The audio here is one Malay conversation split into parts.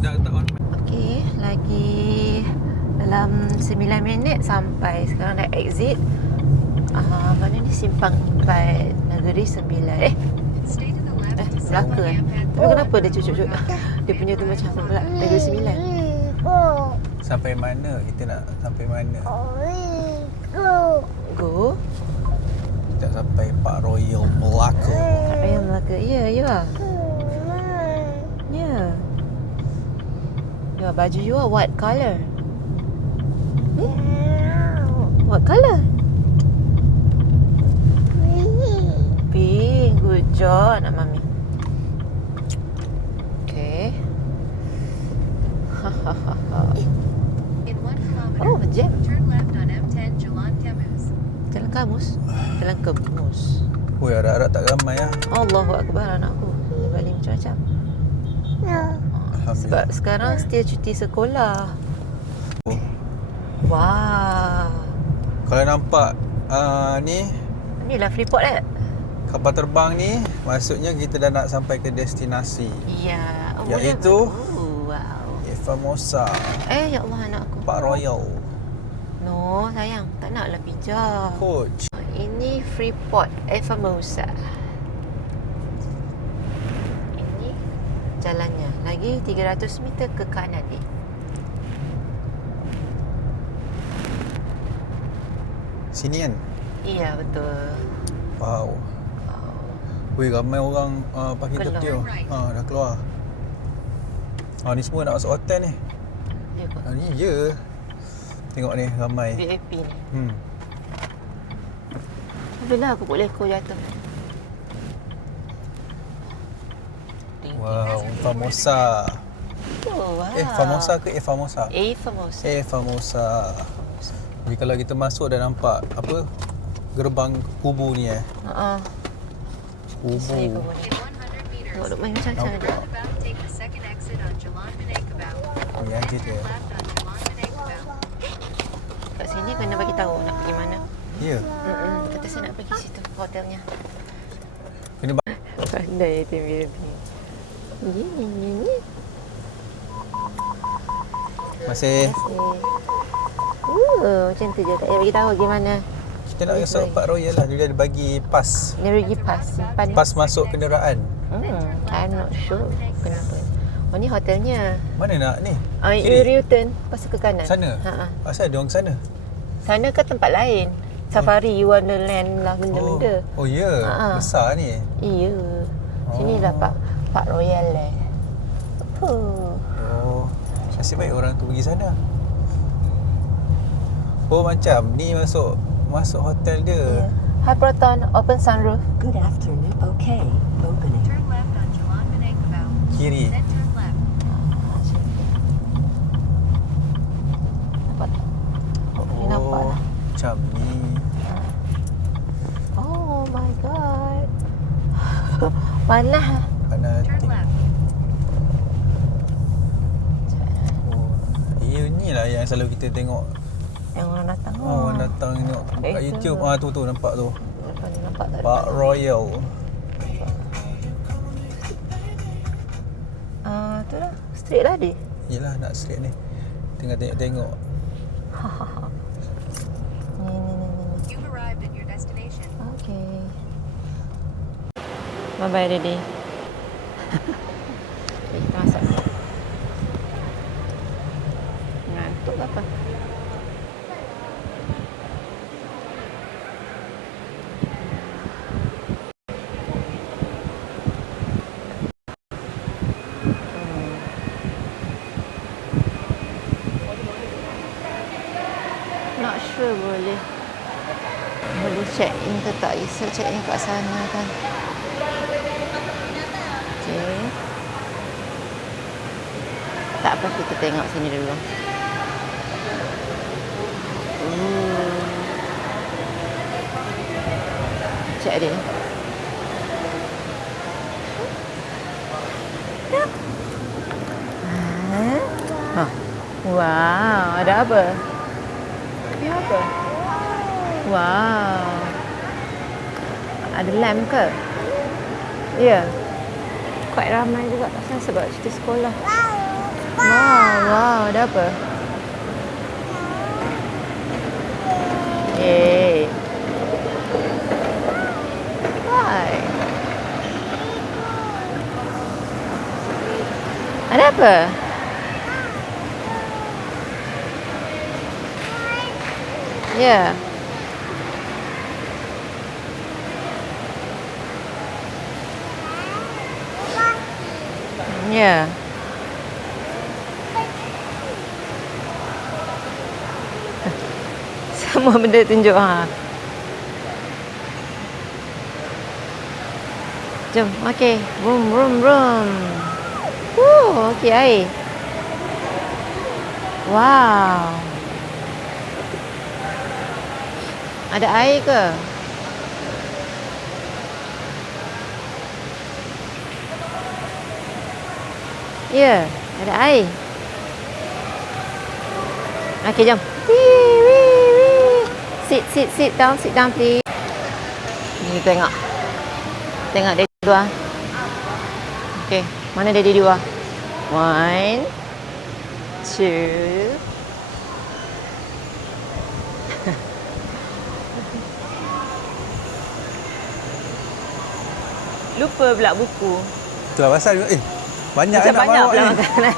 Dah tak on. Okey, lagi dalam 9 minit sampai. Sekarang dah exit. Mana ni? Simpang 4, Negeri Sembilan. Melaka kan? Tapi kenapa dia cucuk-cucuk? Dia punya tu macam Negeri Sembilan. Sampai mana? Kita nak sampai mana? Go. Kita sampai Park Royal Melaka. Ayam Melaka. Ya, ya. Ya. Ya, baju you are what colour? What colour? Pink. Good job, anak mami. Okay. Oh, jam. Jalan Kamus. Jalan Kamus. Woi, harap-harap tak ramai lah. Allahu Akbar anakku. Dia balik macam-macam. Sebab sekarang setia cuti sekolah. Oh. Wah. Kalau nampak ni Inilah Freeport kapal terbang ni, maksudnya kita dah nak sampai ke destinasi. Ya. Oh, Iaitu wow. Formosa. Ya Allah anakku. Park Royal. No, sayang. Tak naklah pijak. Coach. Ini Freeport Formosa. Ini jalannya. Lagi 300 meter ke kanan ni. Sini kan? Iya, betul. Wow. Weh, ramai orang parking Keluar. tepi tu. Dah keluar. Ni semua nak masuk hotel ni. Ya ke? Ni je. Tengok ni ramai. VIP ni. Alhamdulillah aku boleh ekor jatuh. Wow, Formosa. Oh, wow. Formosa ke Formosa? Formosa. Formosa. Jadi kalau kita masuk dah nampak apa? Gerbang kubu ni Kubu. Tengok duk main macam-macam dia. Ni aja dia. Kat sini kena bagi tahu nak pergi mana. Ya. Kata saya nak pergi situ hotelnya. Kena Pandai tu baby. Ni. masih Macam tu je. Tak payah bagi tahu gimana. kita nak masuk Park Royal lah. Dia ada bagi pas. Dia bagi pas. Simpan. Pas masuk kenderaan. I'm not sure kenapa. Oh, ni hotelnya. Mana nak ni? You return pasal ke kanan. Sana? Asal ada orang sana? Sana ke tempat lain? Safari, Wonderland lah benda-benda. Oh ya, besar ni. Iya. Sini lah Park Royal lah. Nasib baik orang tu pergi sana. Oh macam ni masuk hotel dia. Yeah. Hi Proton, open sunroof. Good afternoon. Okay, opening. Turn left on Jalan Minangkabau. Kiri. Then turn left. Nampak tak? Ni nampak lah. Macam ni. Oh my god. Panas. Panas. Turn left. Ni lah yang selalu kita tengok. Yang orang datang. Orang datang tengok kat YouTube. Tu nampak tu. Nampak tak? Park Royal. Tu lah. Straight lah dia. Yelah nak straight ni. Tengah tengok. Ni. You've arrived at your destination. Okay. Bye-bye, Daddy. Kita masak. Ngantuk ke apa? Not sure boleh check in ke tak. Isa check in kat sana kan. Okay. Tak apa, kita tengok sini dulu. Check dia. Wow, ada apa? Ini apa? Wow. Ada lamp ke? Ya. Quite ramai juga pasal sebab cuti sekolah. Wow, ada apa? Yeay. Hai. Ada apa? Ya. Ya. Semua benda tunjuk ha. Jom, okey. Vroom vroom vroom. Okey air. Wow. Ada air ke? Ya, ada air. Okey, jom. Sit down please. Ni tengok. Tengok dia dua. Okey, mana dia dua? 1 2 Lupa pula buku. Itulah pasal banyak Macam nak banyak bawa pula ni. makanan.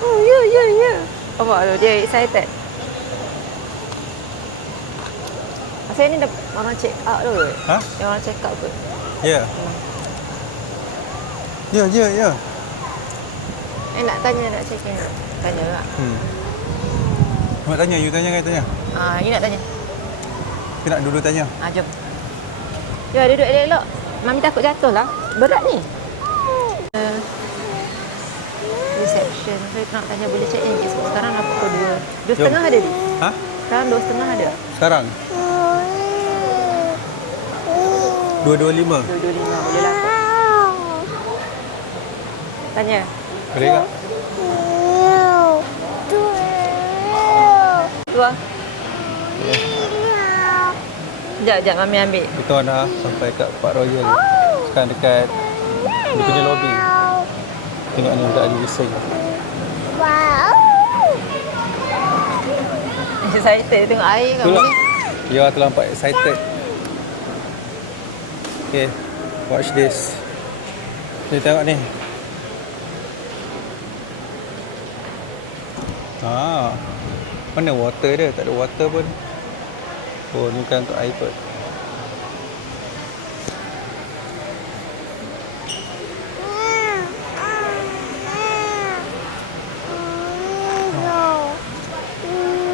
Oh, ya. Nampak tu, dia excited. Asal ni dah orang check out tu. Ha? Yang orang check out tu. Ya. Ya. Nak tanya, nak check in. Tanya tak? Mak tanya, you tanya kan tanya. You nak tanya? Kita nak dulu tanya. Jom. Ya, duduk elok-elok. Mami takut jatuh lah. Berat ni. Reception. Saya nak tanya boleh check in ke? Sebab sekarang dah pukul 2. 2.30 ada ni? Ha? Sekarang 2.30 ada? Sekarang? 2.25. 2.25 boleh lah. Tanya. Boleh tak? Keluar. Sekejap, Mami ambil. Kita dah sampai kat Park Royal. Sekarang dekat dia punya lobby. Tengok ni budak dia bising. Excited tengok air kat Itulah. mana. You are terlampau excited. Okay, watch this. Ni tengok ni. Mana water dia? Tak ada water pun. Oh, ni kan untuk air kot.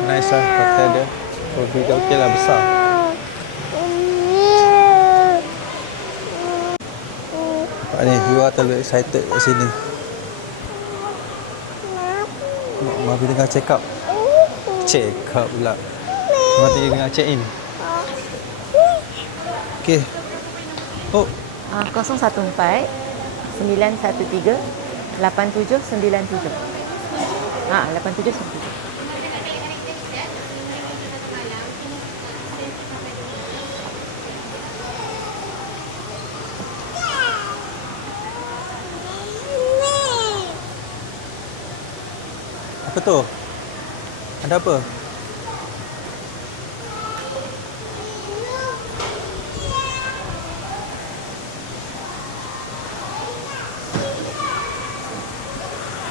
Nice lah hotel dia. Lobby dia okey lah, besar. Nampak ni, you are terlalu excited kat sini. Mami tengah check up. Check up pula. Mami tengah check in. Okey. Oh, 014 913 8797. 8797. apa tu? Ada apa?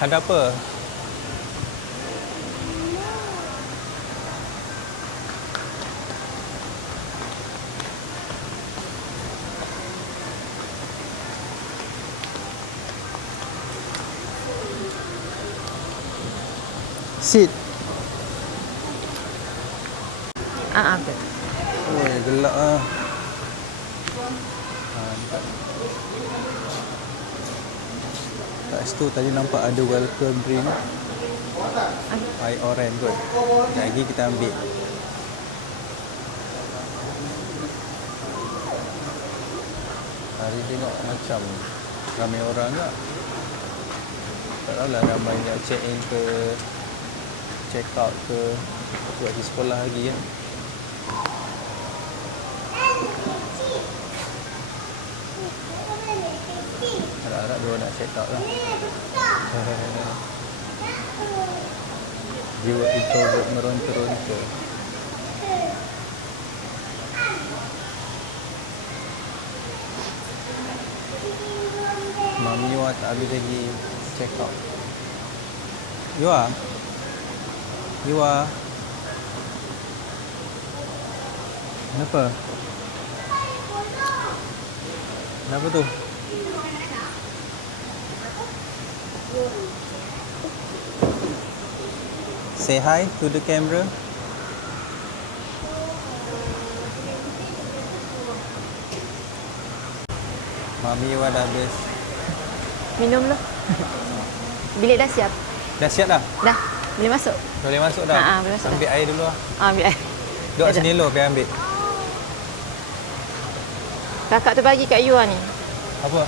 Ada apa? Sit. Betul. Oi, gelap ah. Kat situ tadi nampak ada welcome drink. Air orange kot. Lagi kita ambil. Hari tengok macam ramai orang tak? Tak tahulah ramai yang check in ke check out ke buat di sekolah lagi kan. Harap dia nak check out lah. Jiwa introvert meronta-ronta. Mami Yua tak habis lagi check out. Yua? Yua? Kenapa? Kenapa tu? Say hi to the camera. Mami Yua dah habis. Minum lah. Bilik dah siap. Dah siap dah? Dah. Boleh masuk? Boleh masuk dah? Boleh masuk Ambil dah. air dulu lah. Ambil air. Duduk kat sini dulu, biar ambil. Kakak tu bagi kat you lah ni. Apa?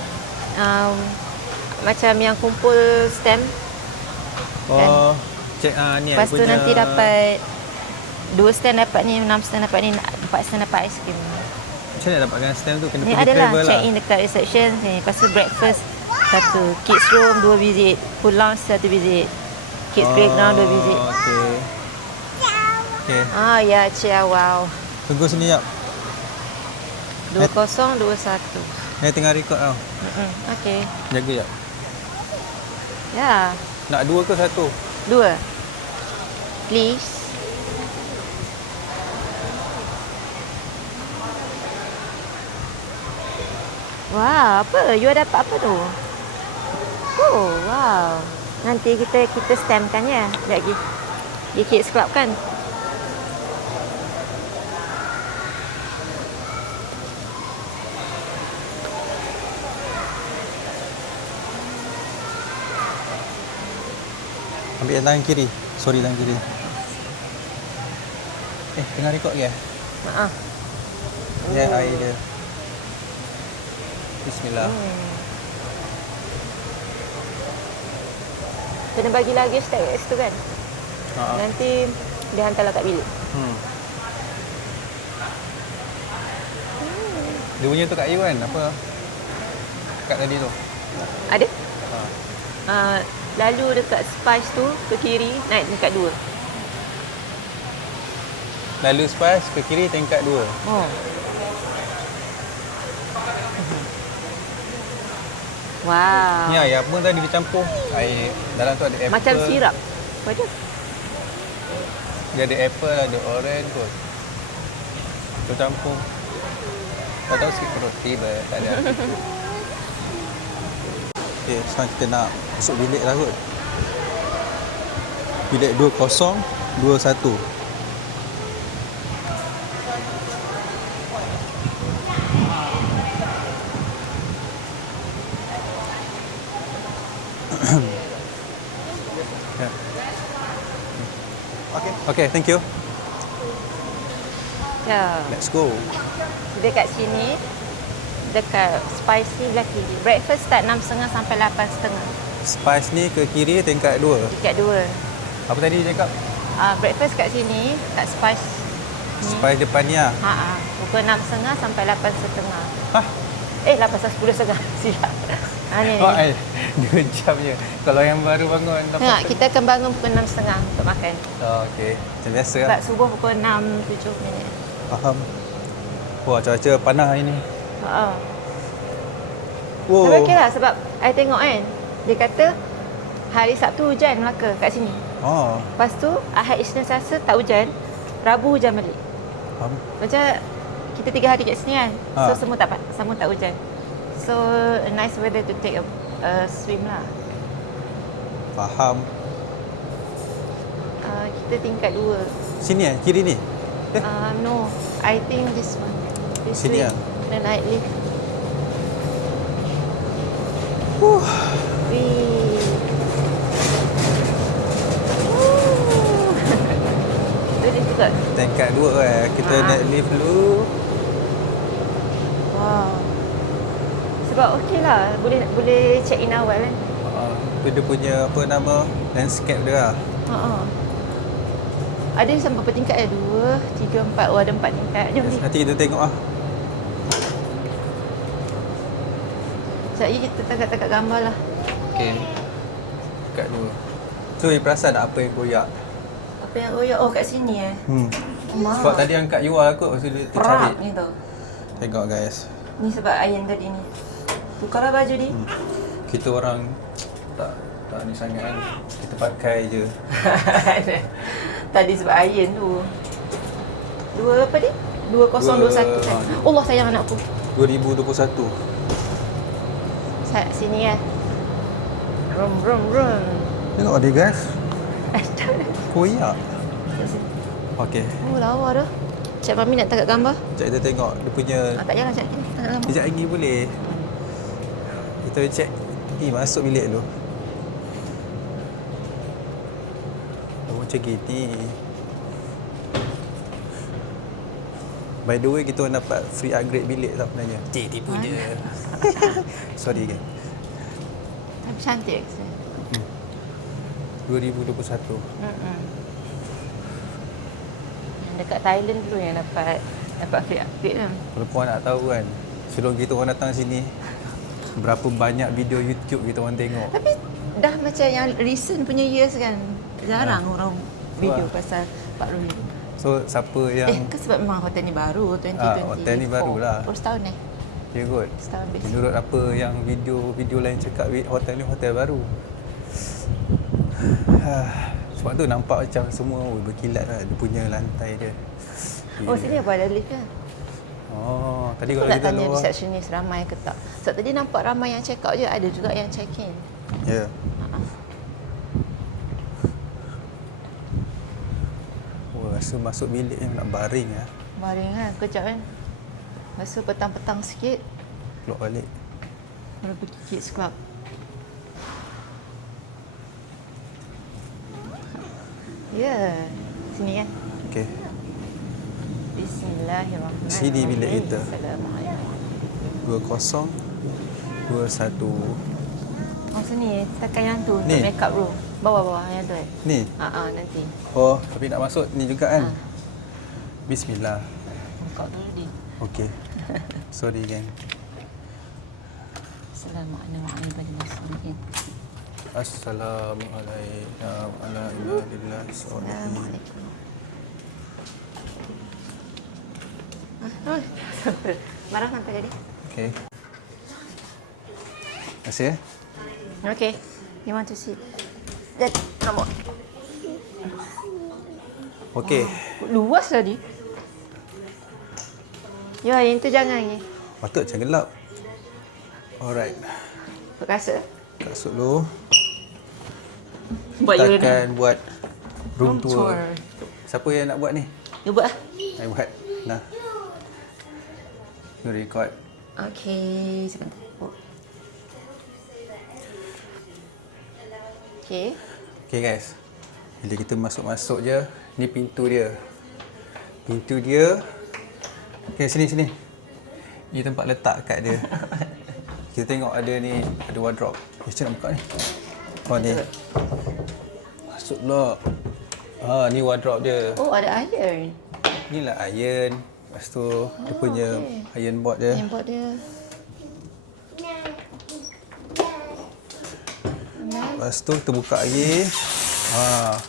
Macam yang kumpul stamp. Oh, cek ni Lepas tu punya. nanti dapat 2 stand dapat ni, 6 stand dapat ni, 4 stand dapat aiskrim. Macam mana dapatkan stamp tu? Kena Ni pergi adalah travel check lah. in dekat reception ni. Lepas tu breakfast 1, kids room 2 visit, full lounge 1 visit, kids playground 2 visit. Okay. Okay. Ya, cia wow. Tunggu sini jap. 2021. Saya tengah record tau. Okey. Jaga jap. Ya. Nak 2 ke 1? 2. Please. Wah, apa? You dapat apa tu? Oh, wow. Nanti kita stampkan ya. Sekejap lagi. Di Kids Club kan? Ambil yang tangan kiri. Sorry, tangan kiri. Tengah record ke? Maaf. Ya, air dia. Bismillah. Kena bagi luggage tag kat situ kan? Nanti dia hantarlah kat bilik. Dia punya tu kat you kan? Apa? Kat tadi tu. Ada? Lalu dekat Spice tu ke kiri, naik tingkat 2. Lalu Spice ke kiri tingkat 2. Oh. Wow. Ni air apa tadi dicampur? Air dalam tu ada apple. Macam sirap. Apa dia? Dia ada apple, ada orange kot. Tu campur. Tak tahu sikit roti tak ada. Okay, sekarang kita nak masuk bilik lah kot. Bilik 2021. Okay, thank you. Ya. Let's go. Dekat sini, dekat Spice ni belah kiri. Breakfast start 6.30 sampai 8.30. Spice ni ke kiri tingkat 2. Tingkat 2. Apa tadi dia cakap? Breakfast kat sini, kat Spice ni. Spice depan ni lah. Pukul 6.30 sampai 8.30. Hah? 10.30. Silap. Ni. Oh, 2 jam je. Kalau yang baru bangun Tengok, kita akan bangun pukul 6.30 untuk makan. Oh, okey. Macam biasa lah. Sebab subuh pukul 6-7 minit. Faham. Wah, cuaca panas hari ni. Wow. Tapi okey lah sebab I tengok kan, dia kata hari Sabtu hujan Melaka kat sini. Oh. Lepas tu Ahad, Isnin, Selasa tak hujan, Rabu hujan balik. Faham. Macam kita 3 hari kat sini kan. So semua tak hujan. So a nice weather to take a swim lah. Faham. Kita tingkat 2. Sini kiri ni? No, I think this one. This Sini way. lah? Kena naik lift. Wih. Itu lift juga. Tingkat 2 kita naik lift dulu. Wow. Sebab okey lah, boleh check in awal kan. Dia punya apa nama landscape dia lah. Ada sampai berapa tingkat 2, 3, 4. Oh, ada 4 tingkat. Jom ni. Nanti kita tengok lah. Sekejap lagi kita tagak-tagak gambar lah. Okay. Kat dua. So, you perasan tak apa yang koyak? Apa yang koyak? Oh, kat sini Sebab tadi angkat UR kot, lepas tu dia tercari. Perak ni tau. Tengok guys. Ni sebab iron tadi ni. Tukarlah baju ni. Kita orang tak ni sangat kan. Kita pakai je. Tadi sebab iron tu. Dua apa ni? 2021 kan? Allah sayang anakku. 2021. Sini kan. Rum. Tengok dia guys. Koyak. Okay. Oh, lawa dah. Cik Mami nak tagak gambar? Sekejap kita tengok dia punya. Tak payahlah cik. Tagak gambar. Sekejap lagi boleh. Kita check. Masuk bilik dulu. Oh, macam gini. By the way, kita orang dapat free upgrade bilik tau sebenarnya. Tipu je. Sorry kan. Tapi cantik. 2021. Yang dekat Thailand dulu yang dapat free upgrade kan. Kalau korang nak tahu kan, sebelum kita orang datang sini, berapa banyak video YouTube kita orang tengok. Tapi dah macam yang recent punya years kan. Jarang orang video pasal Pak Ruhi. So, siapa yang... ke sebab memang hotel ni baru, 2024. hotel ni barulah. Oh, setahun Ya kot. Setahun lebih. Menurut apa yang video lain cakap, hotel ni hotel baru. Sebab tu nampak macam semua berkilat lah. Dia punya lantai dia. Oh, sini apa ada lift kan? Oh, tadi kalau Nak kita tanya luar. resepsionis ramai ke tak? Sebab tadi nampak ramai yang check out je, ada juga yang check in. Ya. Oh, rasa masuk bilik yang nak baring lah. Baring kan, kejap kan. Rasa petang-petang sikit, Keluar balik. baru pergi Kids Club. Ya, sini kan. Okey. Bismillahirrahmanirrahim. Sini bilik kita. Assalamualaikum. 2021. Oh, sini. Tekan yang tu Ni? untuk makeup room. Bawah-bawah yang tu Ni? nanti. Oh, tapi nak masuk ni juga kan? Bismillah. Buka dulu dia. Okey. Sorry gang. Assalamualaikum. Assalamualaikum warahmatullahi wabarakatuh. Assalamualaikum. Marah sampai tadi. Okey. Terima kasih. Okay. You want to see? That nombor. Okey. Luas tadi. Ya, yang tu jangan ni. Patut macam gelap. Alright. Rasa? Kasut dulu. Buat you Kita akan buat room Room tour. tour. Siapa yang nak buat ni? You buat lah. Saya buat. Nah. You record. Okay. Sebentar. Oh. Okay. Okay guys. Bila kita masuk-masuk je, ni pintu dia. Pintu dia. Okay, sini. Ni tempat letak kad dia. Kita tengok ada ni, ada wardrobe. Macam nak buka ni? Oh ni. Masuk pula. Ni wardrobe dia. Oh, ada iron. Ni lah iron. Lepas tu, dia punya iron board dia. Yang buat dia. Lepas tu, kita buka lagi.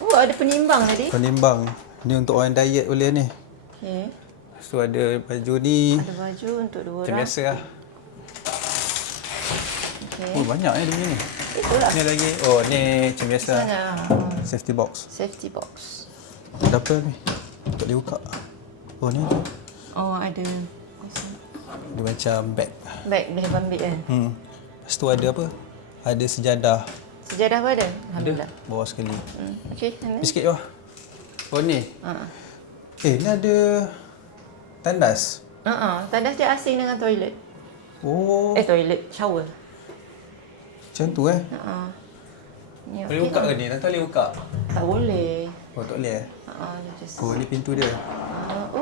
Oh, ada penimbang tadi. Penimbang. Ni untuk orang diet boleh ni. Okay. Lepas tu ada baju ni. Ada baju untuk dua Macam orang. biasa lah. Okay. Oh, banyak dia punya ni. Itulah. Ni lagi. Oh, ni macam biasa. Sana. Safety box. Safety box. Ada apa ni? Tak boleh buka. Oh, ni ada. Oh, ada. Dia macam bag. Bag boleh ambil kan? Lepas tu ada apa? Ada sejadah. Sejadah apa ada? Alhamdulillah. Bawah sekali. Okey, sana. Sikit je. Oh, ni. Ha. Ni ada tandas. Tandas dia asing dengan toilet. Oh, Toilet, shower. macam tu Ni Boleh okey buka tak? ke ni? Tak boleh buka. Tak boleh. Oh, tak boleh Dia just. Oh, ni pintu dia. Oh.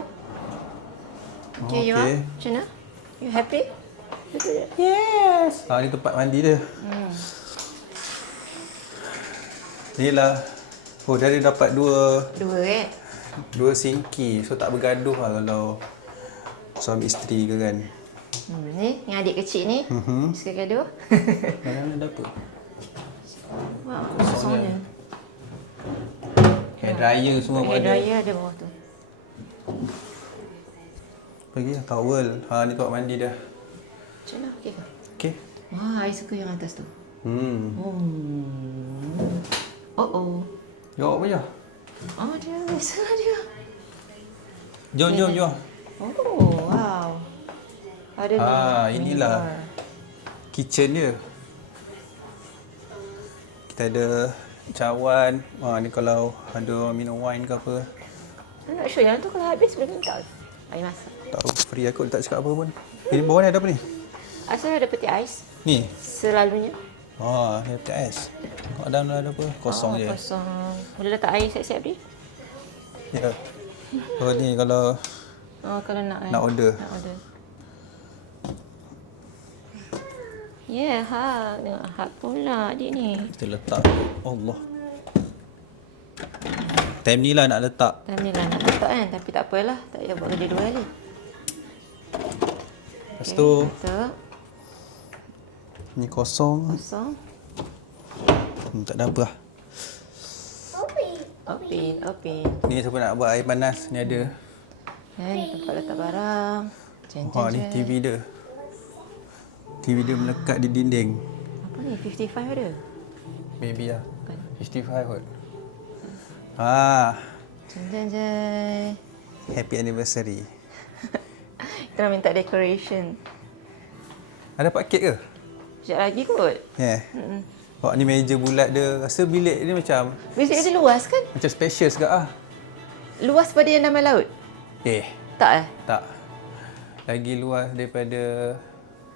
Okay, you okey. are? Macam mana? You happy? Yes. Ni tempat mandi dia. Ni lah. Oh, dia ada dapat dua Dua sinki. So, tak bergaduh lah kalau suami isteri ke kan. Ni, yang adik kecil ni. Suka gaduh. Mana ada apa? Wah, kosongnya. Hair dryer semua pun Hair ada. dryer ada bawah tu. Pergi lah, towel. Ha, ni tempat mandi dah. Macam mana? Okey ke? Okey. Wah, I suka yang atas tu. Oh. Jawab apa je? Oh, dia biasa dia. Jom. Oh, wow. Ada Inilah kitchen dia. Kita ada cawan. Ni kalau ada minum wine ke apa. I'm not sure. Yang tu kalau habis boleh minta. Air masak. Tahu free aku tak cakap apa pun. Ini bawah ni ada apa ni? Asal ada peti ais. Ni. Selalunya. Ni peti ais. Tengok dalam ada apa? Kosong je. Kosong. Boleh letak air siap-siap dia? Ya. Ni kalau Kalau nak kan? nak order. Nak order. Ya, hak. Tengok hak pula adik ni. Kita letak. Allah. Time ni lah nak letak. Time ni lah nak letak kan. Tapi tak apalah. Tak payah buat kerja 2 kali. Lepas tu, letak. ni kosong. Kosong. Tak ada apa lah. Open. Ni siapa nak buat air panas, ni ada. Ni tempat letak barang. Ni TV dia. TV dia melekat di dinding. Apa ni? 55 ada? Maybe lah. Bukan. 55 kot. Jen. Happy anniversary. Kita nak minta decoration. Ada dapat kek ke? Sekejap lagi kot. Ya. Awak ni meja bulat dia. Rasa bilik ni macam Bilik dia luas kan? macam spacious ke ah? Luas pada yang Damai Laut? Tak. Tak. Lagi luas daripada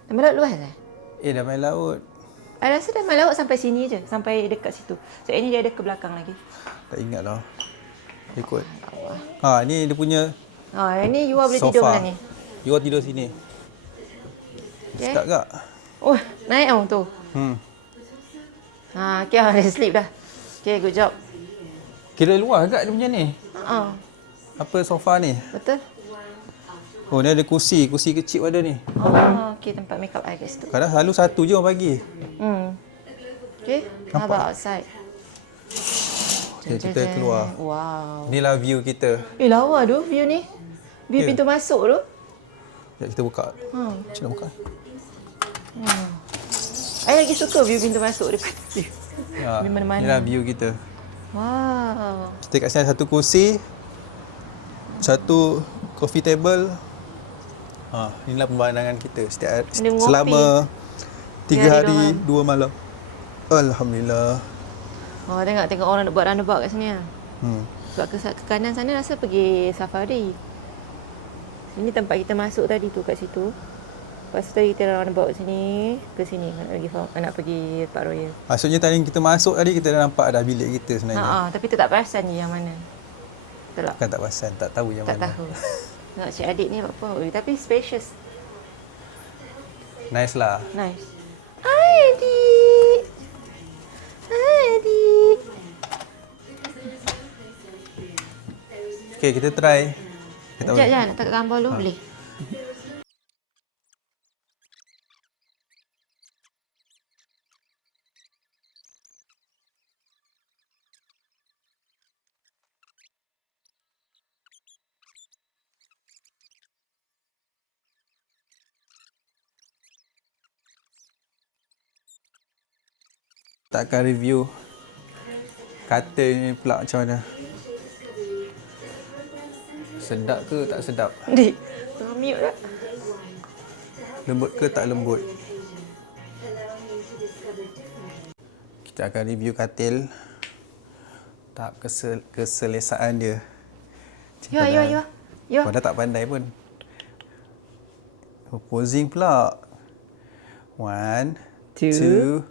Damai Laut luas Damai Laut. I rasa Damai Laut sampai sini je. Sampai dekat situ. So ini dia ada ke belakang lagi. Tak ingat lah. Ikut. Ni dia punya Ini Yua boleh tidur sofa. mana ni? You tidur sini. Okay. Sedap tak? Oh, naik tu. Okay, dah sleep dah. Okay, good job. Kira luas agak dia punya ni. Apa sofa ni? Betul? Oh, ni ada kursi. Kursi kecil ada ni. Okay, tempat make up I kat situ. Kadang selalu satu je orang bagi. Okay, how about outside? Okay, kita keluar. Wow. Inilah view kita. Lawa tu view ni. View pintu masuk tu. Sekejap kita buka. Macam nak buka? I lagi suka view pintu masuk depan tu. Di mana-mana. Inilah view kita. Wow. Kita kat sini ada satu kursi. Satu coffee table. Inilah pemandangan kita selama 3 hari 2 malam. Alhamdulillah. Tengok orang nak buat roundabout kat sini lah. Sebab ke kanan sana rasa pergi safari. Ini tempat kita masuk tadi tu kat situ. Lepas tu tadi kita roundabout sini ke sini nak pergi Park Royal. Maksudnya tadi kita masuk tadi kita dah nampak dah bilik kita sebenarnya. Tapi tu tak perasan je yang mana. Betul tak? Bukan tak perasan, tak tahu yang tak mana. Tak tahu. Tengok cik adik ni apa. Tapi spacious. Nice lah. Nice. Hai adik. Okay, kita try. Sekejap je nak tengok gambar dulu boleh? Tak akan review katil ni pula macam mana. Sedap ke tak sedap? Dik, mute tak? Lembut ke tak lembut? Kita akan review katil. Tahap keselesaan dia. Ya. Pada tak pandai pun. Posing pula. 1, 2.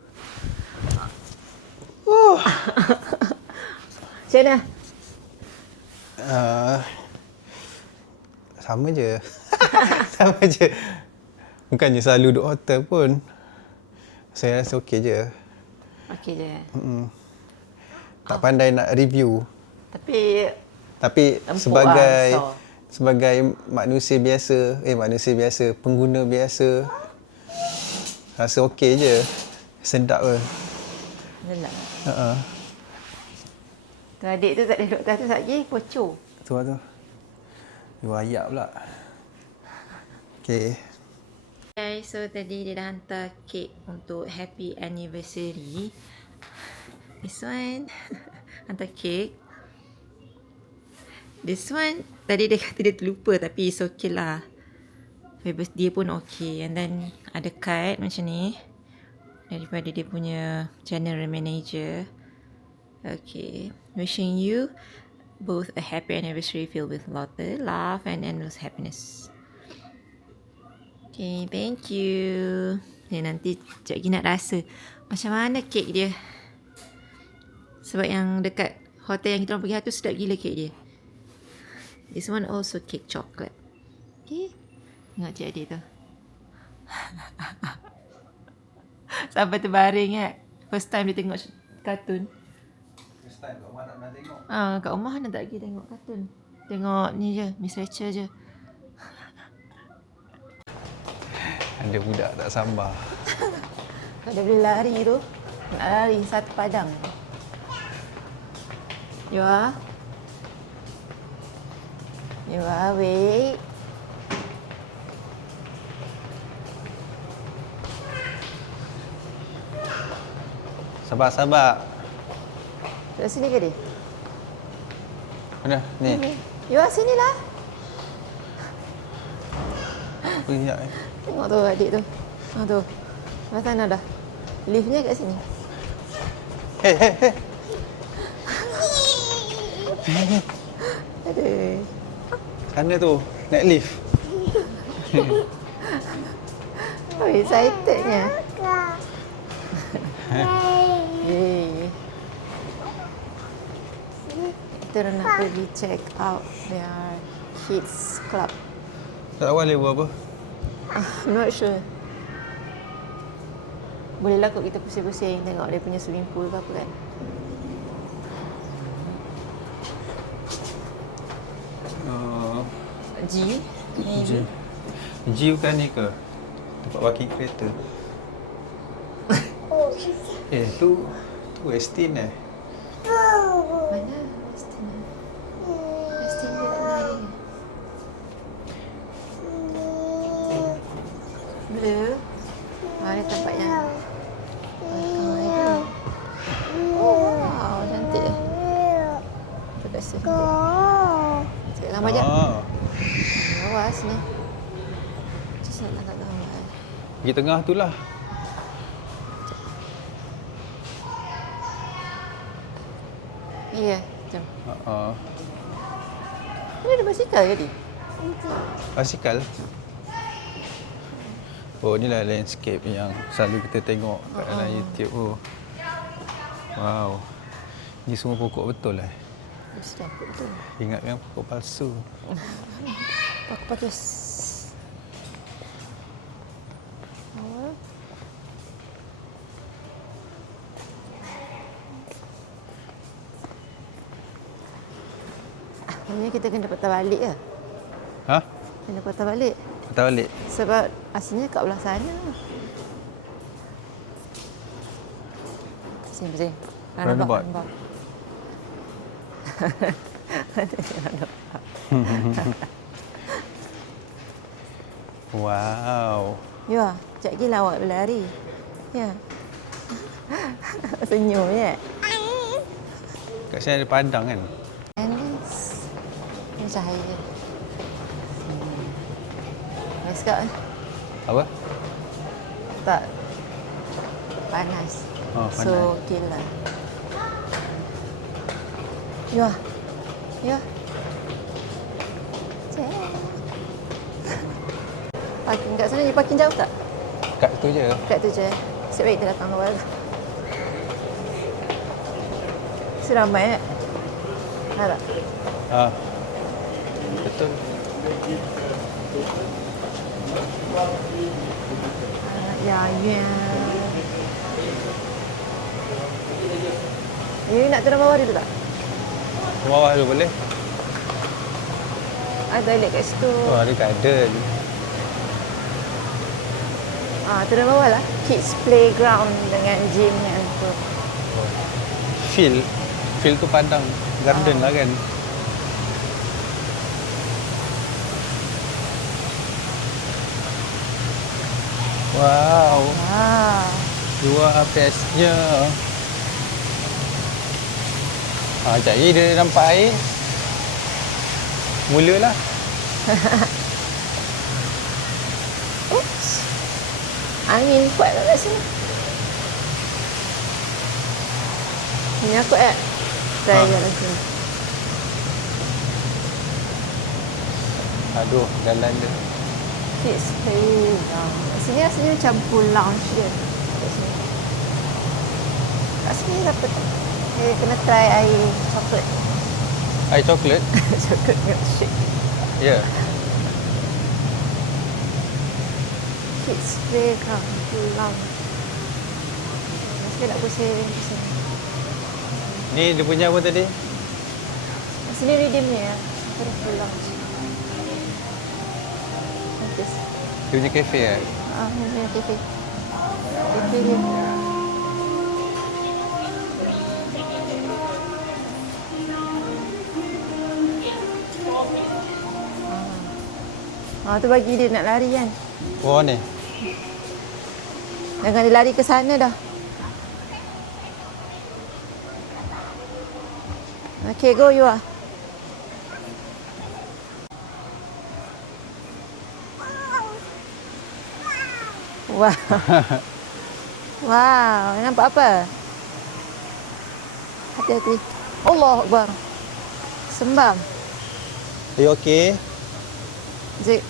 Macam mana? Sama je. Sama je. Bukannya selalu duduk hotel pun. Saya rasa okey je. Okey je. Tak pandai nak review. Tapi Tapi empuk sebagai lah, sebagai manusia biasa, pengguna biasa, rasa okey je. Sedap ke. Gelap. Tu adik tu tak ada duduk atas tu lagi, pocor. Tu lah tu. You ayak pula. Okay. Guys, so tadi dia dah hantar kek untuk happy anniversary. This one hantar kek. This one tadi dia kata dia terlupa tapi it's okay lah. For birthday pun okay. And then ada card macam ni daripada dia punya general manager. Okay, wishing you both a happy anniversary filled with laughter, love and endless happiness. Okay, thank you. Nanti sekejap lagi nak rasa macam mana kek dia. Sebab yang dekat hotel yang kita orang pergi tu sedap gila kek dia. This one also cake chocolate. Okay. Tengok cik adik tu. Sampai terbaring kan. First time dia tengok kartun. First time kat rumah tak pernah tengok. Kat rumah mana tak lagi tengok kartun. Tengok ni je, Miss Rachel je. Ada budak tak sabar. Kalau dia boleh lari tu, nak lari satu padang. You are? You are awake? Sabar. Duduk sini ke dia? Mana? Ni. You are sini lah. Pergi sekejap. Tengok tu adik tu. Tu. Kat sana dah. Liftnya kat sini. Hey. Aduh. Sana tu. Naik lift. Oh, excitednya. Yay. Kita nak pergi check out their kids club. Tak tahu boleh buat apa. I'm not sure. Bolehlah kot kita pusing-pusing tengok dia punya swimming pool ke apa kan. G? G bukan ni ke? Tempat parking kereta. Tu Westin Mana? Westin. Westin dia tak naik. Blue. Ada tempat yang belakang lagi. Oh, wow, cantik. Terima kasih. Cik gambar je. Awas ni. Just nak tangkap gambar. Pergi tengah tu lah. Ya, jom. Ini ada basikal ke dia? Basikal. Oh, inilah landscape yang selalu kita tengok kat dalam YouTube tu. Wow. Ni semua pokok betul lah. Sedap betul. Ingatkan pokok palsu. Pakis. Ini kita kena patah balik ke? Ha? Kena patah balik. Patah balik. Sebab aslinya kat belah sana. Sini. Roundabout. Wow. Ya, sekejap lagi lah awak berlari. Ya. Senyum ya. Kat sini ada padang kan? Ini cahaya. Best kat eh? Apa? Tak. Panas. Oh, panas. So, okey lah. Ya. Cek. Parking kat sana, you parking jauh tak? Kat tu je. Kat tu je. Nasib baik kita datang awal. Seramai tak? Tak? Betul. Ya. You nak turun bawah dulu tak? Bawah dulu boleh? toilet kat situ. Oh, ada garden. Tu dah bawah lah. Kids playground dengan gym yang tu. Field tu padang. Garden lah kan. Wow. Luar bestnya. Sekejap lagi dia nampak air. Mulalah. Oops. Angin kuat tak kat sini. Ini aku try je lah sini. Aduh, jalan dia. Kids playground. Kat sini rasanya macam pool lounge je. Kat sini. Kat sini dapat. Kena try air coklat. Air coklat? Coklat milkshake. Ya. Yeah. Kids playground, pool lounge. Mesti nak pusing ke sini. Ni dia punya apa tadi? Kat sini redeem ni ya. Ada pool lounge. Notice. Dia punya kafe kan? Ni punya kafe. Kafe dia. Tu bagi dia nak lari kan. Oh ni. Jangan dia lari ke sana dah. Okay, go you are. Wow. Wow, nampak apa? Hati-hati. Allahu Akbar. Sembam. Are you okay? Zik,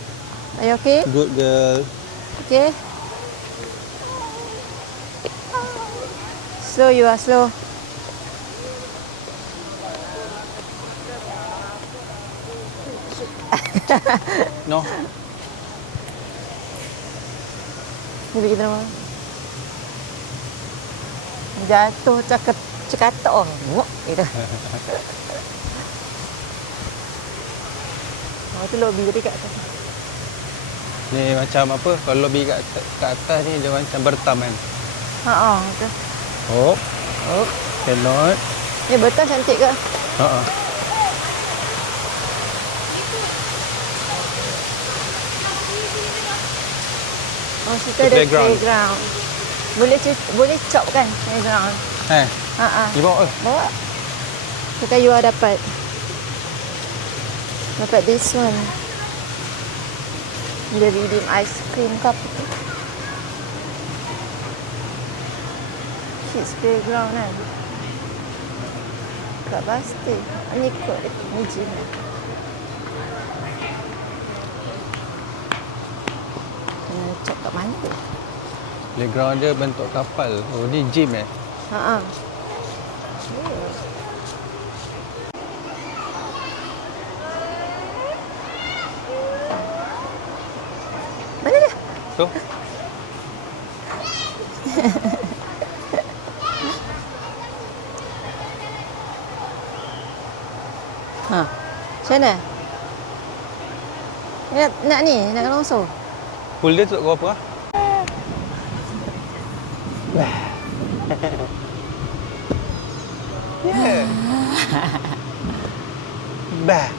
are you okay? Good girl. Okay. Slow you are, slow. No. Ni kita nama. Jatuh cekatok orang. Ngok gitu. Tu lobby tadi kat atas. Ni macam apa? Kalau lobby kat atas ni dia macam bertam kan? Betul. Oh. Cannot. Ni betul cantik ke? Situ ada playground. Boleh chop kan playground. Di bawah ke? Bawa. Kita you dapat this one. Dia redeem ice cream cup. Kids playground kan. Kat pasti. Ni kot ni gym. Cok kat mana tu? Playground dia bentuk kapal. Oh, ni gym eh? Mana dia? Tu. Macam mana? Nak ni, nak longsor. Pool dia tu berapa? Yeah. Bah.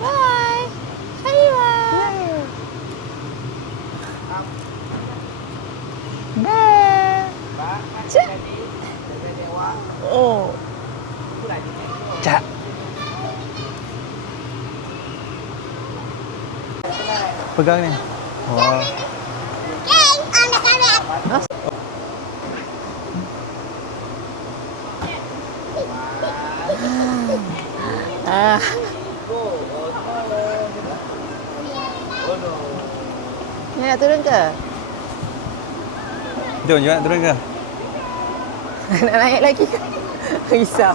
Bye. Haywa. Bye. Cak. Oh. Cak. Pegang ni. Wah. Ni nak turun ke? Jom nak turun ke? Nak naik lagi ke? Risau.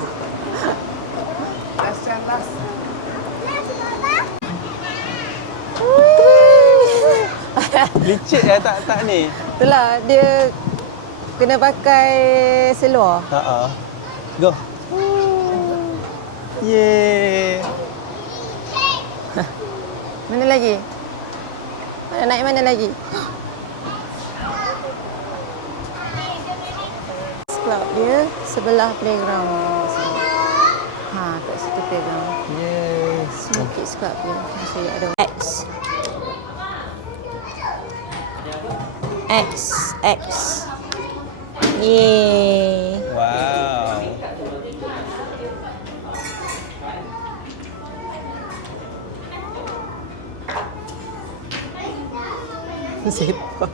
Licik lah tak ni. Itulah dia kena pakai seluar. Go. Yeay. Mana lagi? Mana naik mana lagi? Club dia sebelah playground. Ha, kat situ playground. Yeay. Sini Kids Club dia. Masih ada X. X. Yeay. Wow. Sepak.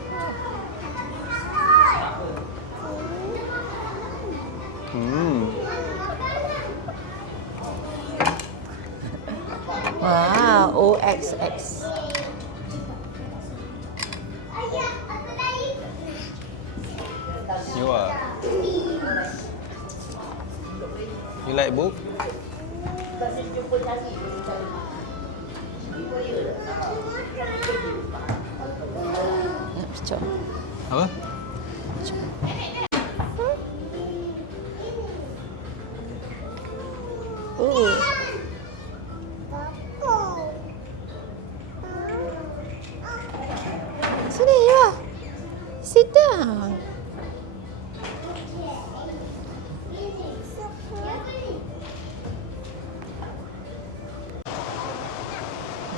Wow, OXX. You are. You like book? Nak pecah. Apa? Oh. Sini, you are. Sit down.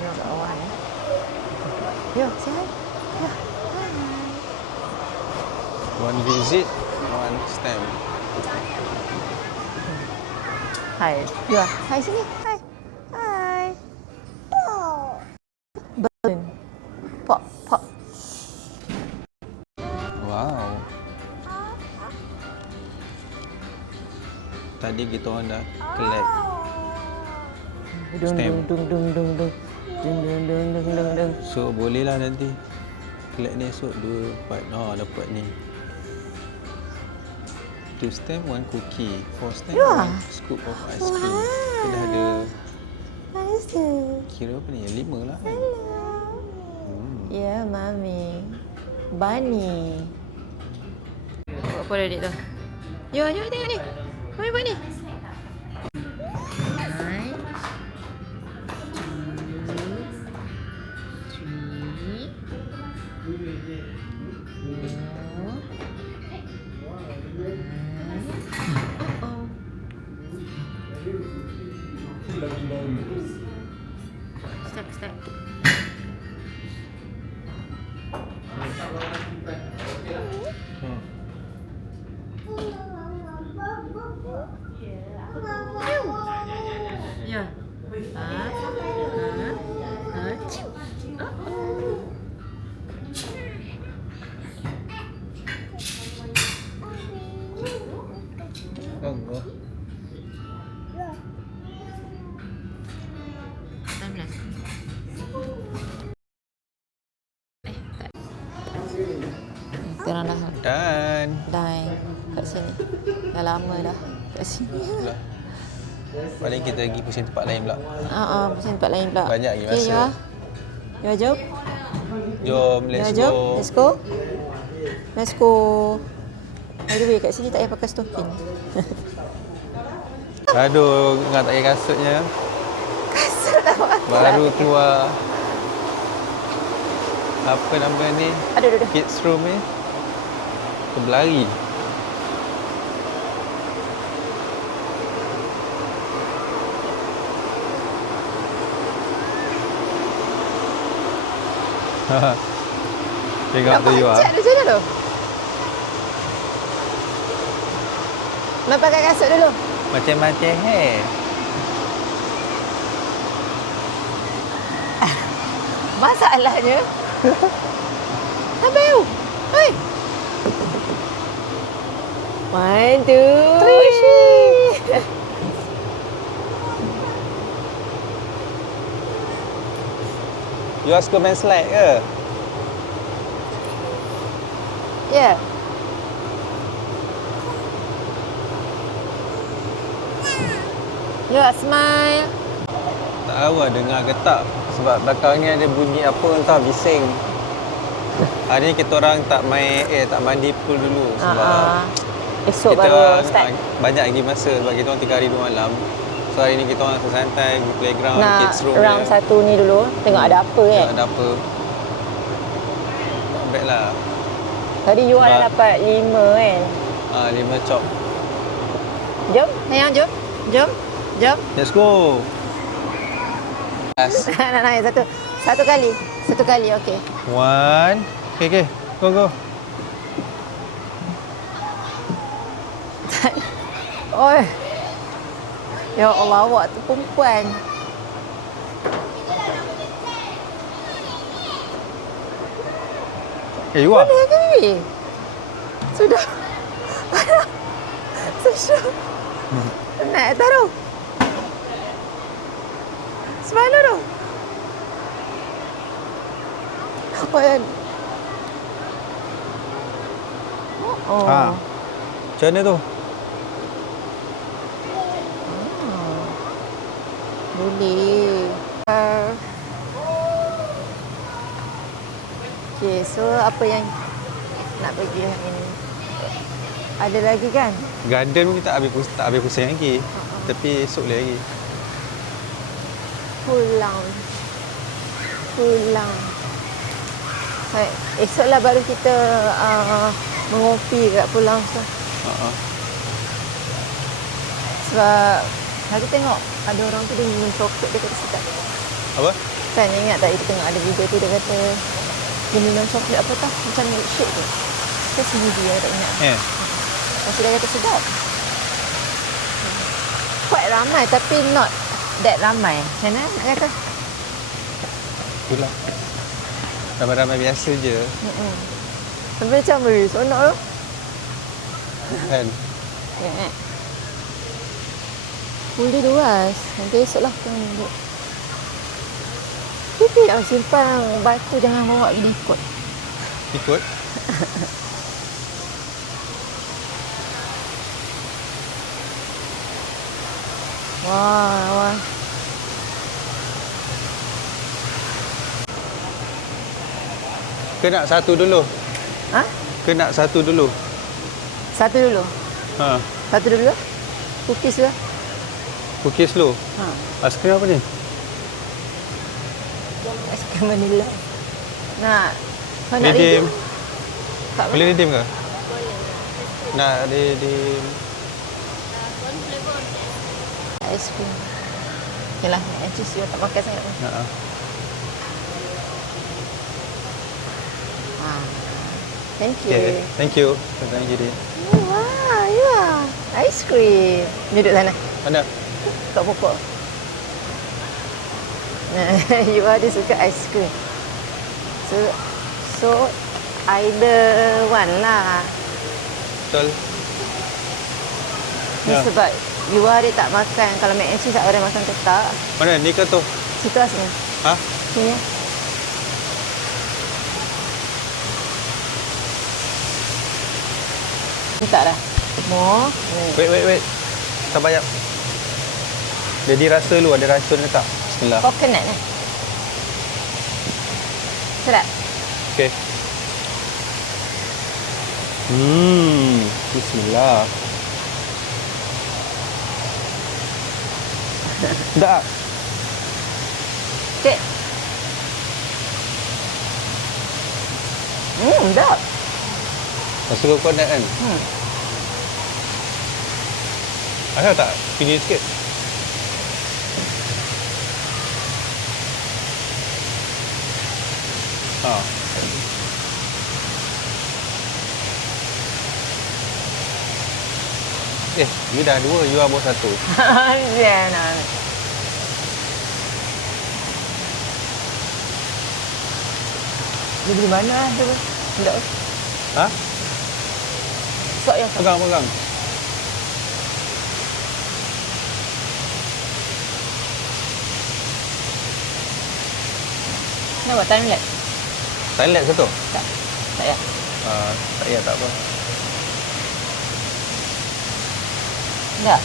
Yo, kat bawah ni. Yo, say hi. Yo, hi. One visit, one stamp. Hi. Yo, hi sini. Hi. Hi. Burn. Pop. Wow. Tadi kita orang dah collect Dung Stamp. dung dung dung dung. Dung dung dung dung dung dung. So boleh lah nanti collect ni esok 2 part. Oh dapat ni 2 stamp, 1 cookie. 4 stamp, Ya. 1 scoop of ice cream. Wow. Kita dah ada Nice too. kira apa ni? 5 lah kan? Ya, Mami. Bunny. Buat apa dah adik tu? Yo, tengok ni. Mami buat ni. Nine. 2, 3. Step. Ya. Allah. 19. Tak. Kita orang dah Dan kat sini. Dah lama dah kat sini. pula. Paling kita pergi pusing tempat lain pula. Pusing tempat lain pula. Banyak lagi Okay, masa. You jom. Jom, let's Jom. go. Let's go. By the way, kat sini tak payah pakai stocking. Aduh, ingat tak payah kasutnya. Kasut dah Baru keluar apa nama ni? Aduh. Kids room ni. Kita berlari. Tengok tu you ah. Macam mana tu? Nak pakai kasut dulu. Macam-macam hair. Masalahnya Sampai tu. Hai. 1, 2, 3. You suka main slide ke? Ya. You smile. Tak tahu lah dengar ke tak. Sebab belakang ni ada bunyi apa entah bising. Hari ni kita orang tak main tak mandi pool dulu sebab Esok kita baru orang, start. banyak lagi masa sebab kita orang 3 hari 2 malam. So hari ni kita orang santai pergi playground, Nak kids room round je. satu ni dulu. Tengok ada apa kan. Tengok ada apa. Not bad lah. Tadi you dah Sebab- dapat 5 kan. 5 chop. Jom. Sayang jom. Jom. Jom. Let's go. Last. Nak naik satu. Satu kali. Satu kali okey. 1. Okay. Go. Oi. Ya Allah, awak tu perempuan. You are. Mana lagi? Sudah. Sudah. Naik taruh. Semana tu? Apa yang? Oh. Macam mana tu? Boleh. Okay, so apa yang nak pergi hari ni? Ada lagi kan? Garden pun kita tak habis pusing lagi. Tapi esok boleh lagi. Pulang. Esoklah baru kita mengopi kat pulang tu. Sebab aku tengok ada orang tu dia minum coklat, dia kata sedap. Apa? Kan ingat tak kita tengok ada video tu dia kata dia minum coklat apa tau, macam milkshake tu. Kita smoothie aku tak ingat. Lepas tu dia kata sedap. Quite ramai tapi not that ramai. Macam mana nak kata? Itulah. Ramai-ramai biasa je. Tapi macam seronok tu. Kan? Ya. Boleh luas. Nanti esoklah kita duduk. Tapi yang simpan batu jangan bawa pergi ikut. Ikut. Wah. Ke nak satu dulu? Ha? Ke nak satu dulu? Satu dulu. Ha. Satu dulu. Cookies ke? Cookies dulu. Ha. Aiskrim apa ni? Aiskrim vanilla. Nak. Kau nak Redeem. Tak Boleh redeem ke? Nak redeem. aiskrim. Okeylah, cheese you tak makan sangat. Ha. Thank you. Okay. Thank you. Thank you. Wah, ya. Aiskrim. Duduk sana. Mana? Kat pokok. You ada suka aiskrim. So either one lah. Betul. Ni Ya. sebab you ada tak makan. Kalau mac and cheese tak ada makan ke tak. Mana? Ni ke tu? Situ lah sini. Ha? Sini. Minta dah. More. Wait. Sabar jap. Jadi rasa dulu ada racun ke tak? Bismillah. Coconut ni. Sedap. Okay. Bismillah. Tak. Cik. Sedap. Rasa coconut kan? Asal tak pilih sikit? Ha. You dah dua, you bawa satu. Jangan. Dia beli mana lah tu? Sedap. Ha? Sok yang sok. Pegang. Nak buat time lapse? Time lapse ke tu? Tak. Tak ya. Tak payah, tak apa. Tak.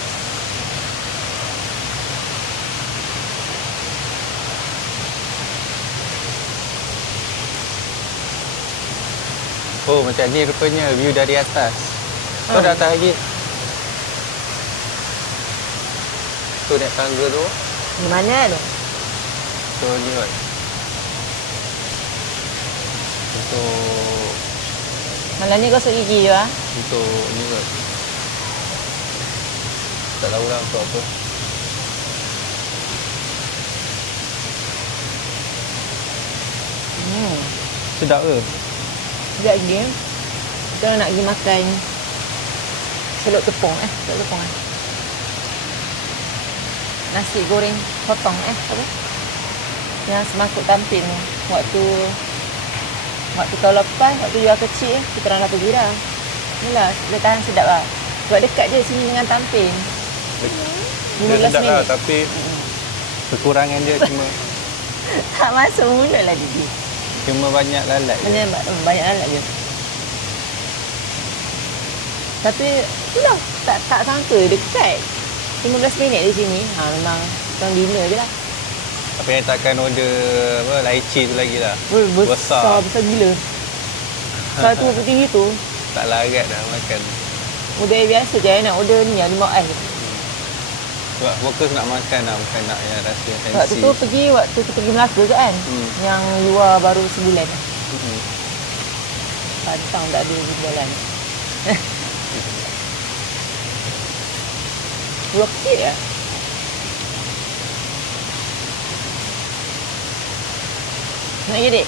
Oh, macam ni rupanya view dari atas. Kau dah atas lagi? tu naik tangga tu. Di mana tu? So ni kot. Untuk Malam ni gosok gigi je ah. untuk ni kot. Tak tahu lah untuk apa. Sedap ke? Sekejap lagi. Kita nak pergi makan selok tepung selok tepung Nasi goreng potong apa? Yang semangkuk tampin tu. Waktu tahun lepas, waktu jual kecil, kita orang dah pergi dah. Inilah, dia tahan sedap lah. Sebab dekat je sini dengan tampin. Dia 15 sedap lah minit. tapi kekurangan dia cuma Tak masuk mulut lah Didi. cuma banyak lalat je. Banyak alat je. Tapi itulah, tak sangka dekat. 15 minit di sini. Memang kita dinner je lah. Apa yang takkan order apa lychee tu lagi lah. Besar gila. Satu tinggi tu. Tak larat dah makan. Order biasa je nak order ni yang 5 ais. Sebab fokus nak makan lah, bukan nak yang rasa fancy. Waktu tu waktu kita pergi Melaka ke kan? Yang luar baru sebulan. Pantang tak ada sebulan. Luar kecil lah. Nak je dek?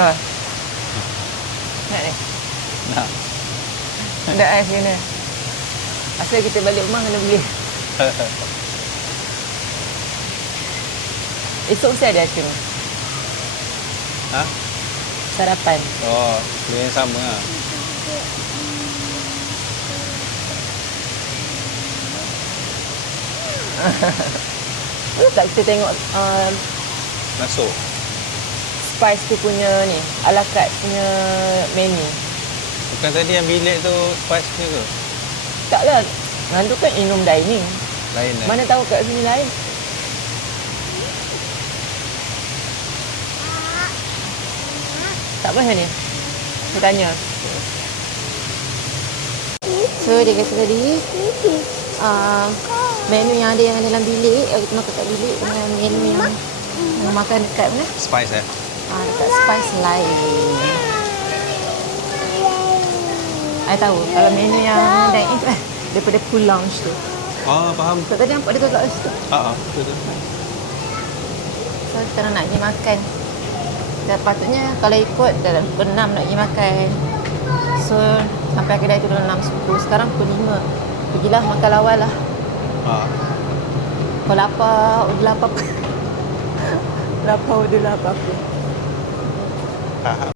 Apa? Nak ni? Nak. Ada ais kena. Asal kita balik rumah kena beli. Esok mesti ada aiskrim. Ha? Sarapan. Oh, dia yang sama lah. Boleh tak kita tengok Masuk. Spice tu punya ni, a la carte punya menu? Bukan tadi yang bilik tu spice punya tu? Taklah. Yang tu kan in-room dining. Lain lah. Mana tahu kat sini lain. Tak apa ni? Saya tanya. So dia kata tadi menu yang ada yang dalam bilik, kita makan kat bilik dengan menu yang makan dekat mana? Spice Dekat Spice lain. I tahu kalau menu yang dine-in tu daripada pool lounge tu. Faham. So, tadi nampak dia kat situ. Betul. So kita nak pergi makan. Dan patutnya kalau ikut dalam pukul 6 nak pergi makan. So sampai kedai tu dalam 6.10. Sekarang pukul 5. Pergilah makan awal lah. Kalau lapar, order lapar. Order lapar apa. Faham.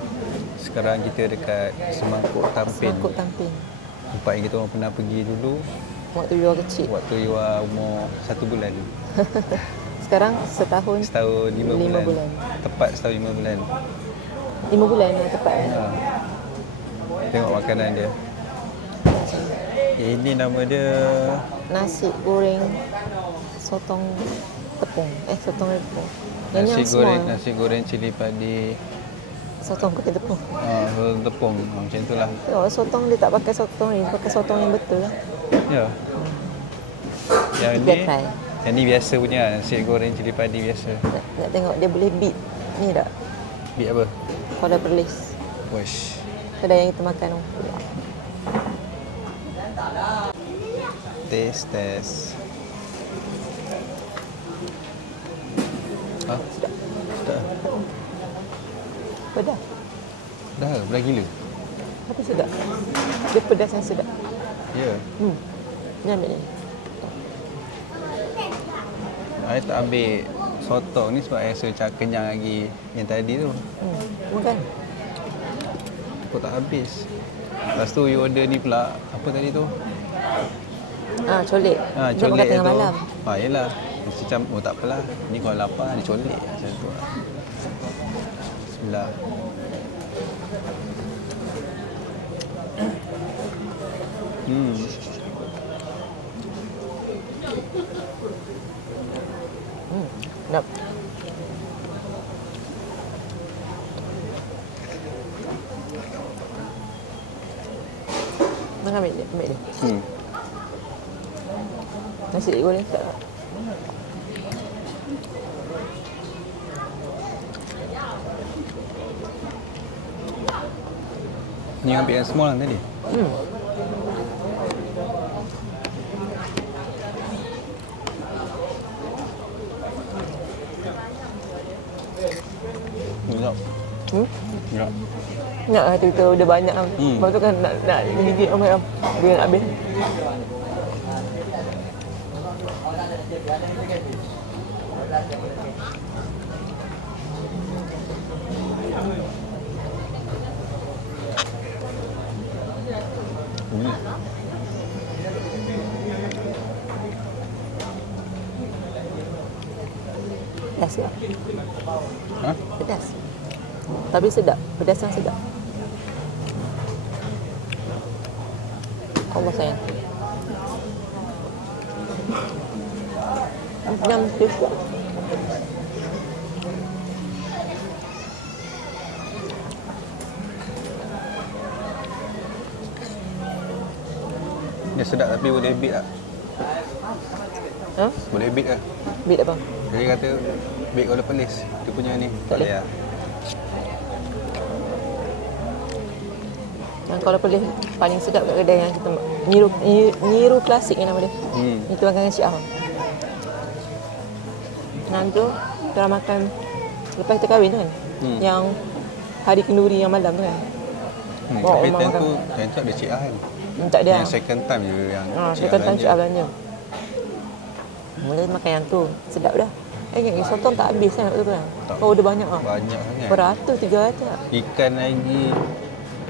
Sekarang kita dekat Semangkuk Tampin. Semangkuk Tampin. Tempat yang kita orang pernah pergi dulu Waktu you kecil. waktu you umur 1 bulan. Sekarang setahun. Setahun 5 bulan. 5 bulan. Tepat setahun 5 bulan. 5 bulan lah tepat. Tengok makanan dia. Ini nama dia Nasi goreng sotong tepung. Sotong tepung. nasi goreng cili padi. Sotong kutit tepung. Sotong tepung. Macam itulah. Sotong dia tak pakai sotong ni, dia pakai sotong yang betul lah. Ya. Yang Kita ni try. yang ni biasa punya nasi goreng cili padi biasa. Nak tengok dia boleh beat ni tak? Beat apa? Powder perlis. Wash. Kedai yang kita makan tu. Test. Sedap. Pedas. Dah gila. Tapi sedap. Dia pedas yang sedap. Ya. Ni ambil ni. Saya tak ambil sotong ni sebab saya rasa macam kenyang lagi yang tadi tu. Makan. Aku tak habis. Lepas tu you order ni pula. Apa tadi tu? Colik. Dia Colik makan tengah tu. malam. Yelah. Macam, tak apalah. Ni kalau lapar, ni colik. Macam tu lah. Bismillah. Sedap. Mana ambil dia? Nasi goreng tak? Ni ambil yang small tadi. Sedap. Sedap. Nak lah kita udah banyak kan. Lepas tu kan nak gigit ramai dia nak habis. Pedas ke? Ha? Pedas. Tapi sedap. Pedas yang sedap. Allah sayang. Yang taste. Dia sedap tapi boleh beat tak? Ha? Boleh beat ke? Beat apa? Dia kata beat kalau pelis. Dia punya ni. Tak boleh. Lah. Yang kalau boleh paling sedap kat kedai yang kita Nyiru klasik yang nama dia. Itu makanan Syiah. Yang tu kita makan lepas kita kahwin tu kan. Yang hari kenduri yang malam tu kan. Tapi time tu ada Cik Ah kan? Tak ada. Yang second time je yang second time Cik Ah belanja. Mula makan yang tu. Sedap dah. Sotong tak habis kan waktu tu kan? Oh, udah banyak lah. Banyak sangat. Beratus, 300 lah. Ikan lagi.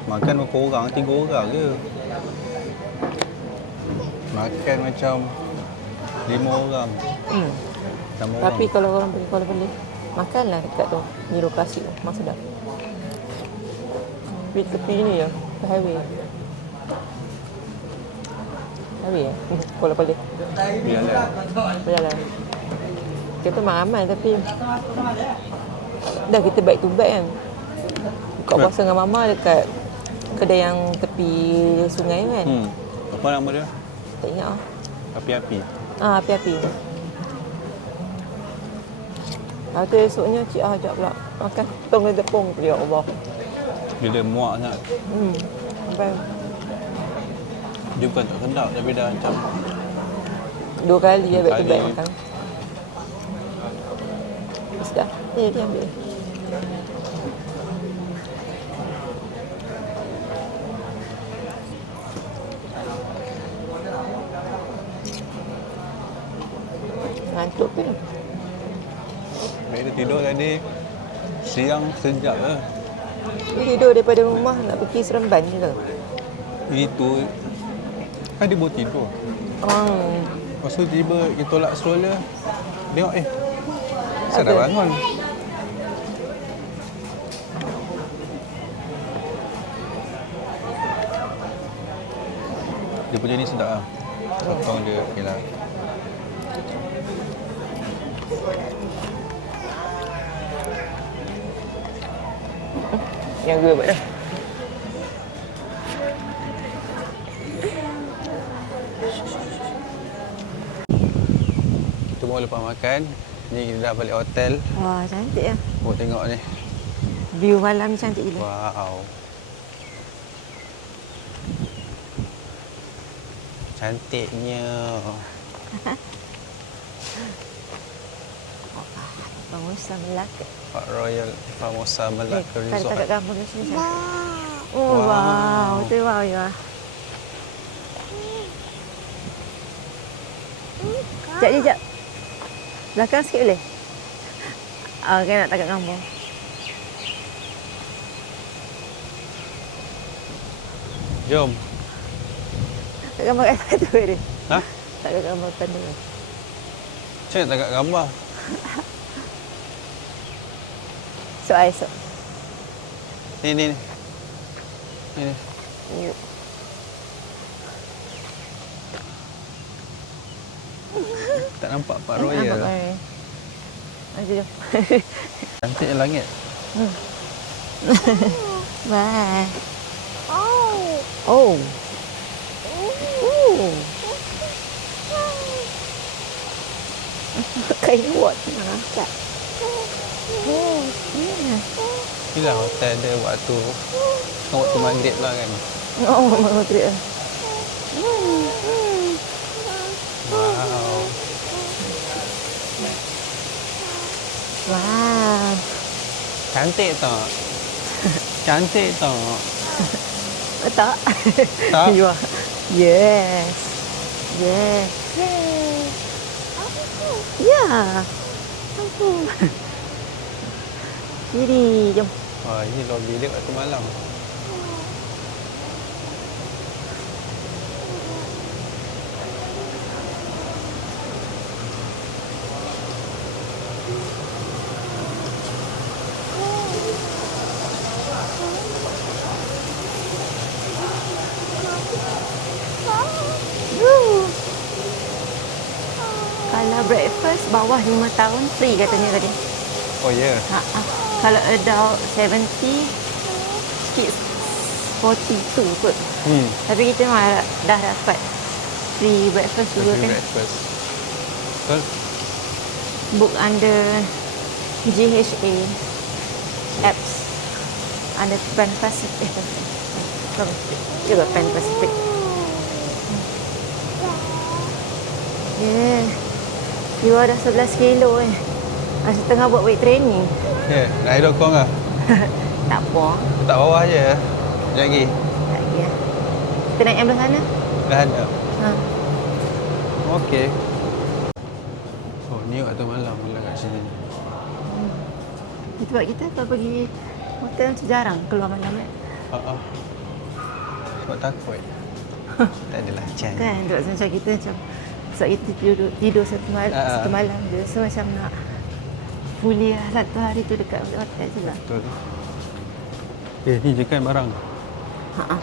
Makan berapa orang? 3 orang ke? Makan macam 5 orang. 6 orang. Tapi kalau orang pergi Kuala Perlis, makanlah dekat tu. Nyiru klasik tu. Memang sedap. Tepi ni je. Ke highway. Highway Kuala Perlis. Berjalan. Kita ramai tapi dah kita back to back kan. Buka puasa dengan mama dekat kedai yang tepi sungai kan. Apa nama dia? Tak ingat lah. Api-api. Api-api. Lepas tu esoknya Cik Ah ajak pula makan tong tepung. Ya Allah. Dia muak sangat. Sampai Dia bukan tak sedap tapi dah macam 2 kali ya back to back kali. makan. Sudah. Dia ambil. Ngantuk tu. Baik dia tidur tadi. Siang sejak lah. Dia tidur daripada rumah nak pergi Seremban je ke? Itu kan dia baru tidur. Lepas tu tiba kita tolak stroller. Tengok saya dah bangun. Dia punya ni sedap lah. Sotong dia okey lah. Yang gue buat dah. Kita baru lepas makan. Ni kita dah balik hotel. Wah, cantik ya. Buat tengok ni. View malam ni cantik gila. Wow. Cantiknya. Pengusaha Melaka. Park Royal Formosa Melaka Kalau Resort. tak gambar kat sini cantik. Oh, wow. Betul wow ya. Sekejap. Belakang sikit boleh? Kan nak takat gambar. Jom. Tak gambar kat satu dia. Ha? Tak ada gambar kat dia. Macam mana tak kat gambar? Esok. Ni. Tak nampak Park Royal. Nampak, Aduh. Cantik langit. Bye. Oh. Kayu buat nak. Oh, yeah. Inilah hotel dia waktu maghrib lah kan. Oh, maghrib. Wow. Wow. Cantik tak? Cantik tak? Tak? Tak? You are. Yes. Yes. Ya. Kiri, jom. Wah, ini lobby dia waktu malam. Kalau breakfast bawah 5 tahun free katanya tadi. Oh ya? Yeah. Kalau adult 70, kids 42 kot. Tapi kita mah dah dapat free breakfast dulu Free kan. breakfast. Betul? Book under GHA apps under Pan Pacific. Juga Pan Pacific. Yeah. You dah 11 kilo Masa tengah buat weight training. Ya, nak air dokong lah. Tak apa. Letak bawah je. Sekejap lagi. Tak lagi ya. Kita naik yang belah sana. Dah ada. Ha. Okey. Oh, ni waktu malam pula kat sini. Itu buat kita kalau pergi hotel macam jarang keluar malam kan. Sebab takut. Tak adalah can. Kan duk macam kita macam sebab kita tidur satu malam je. So macam nak kuliah satu hari tu dekat hotel je lah. Betul. Ni je kan barang. Ha.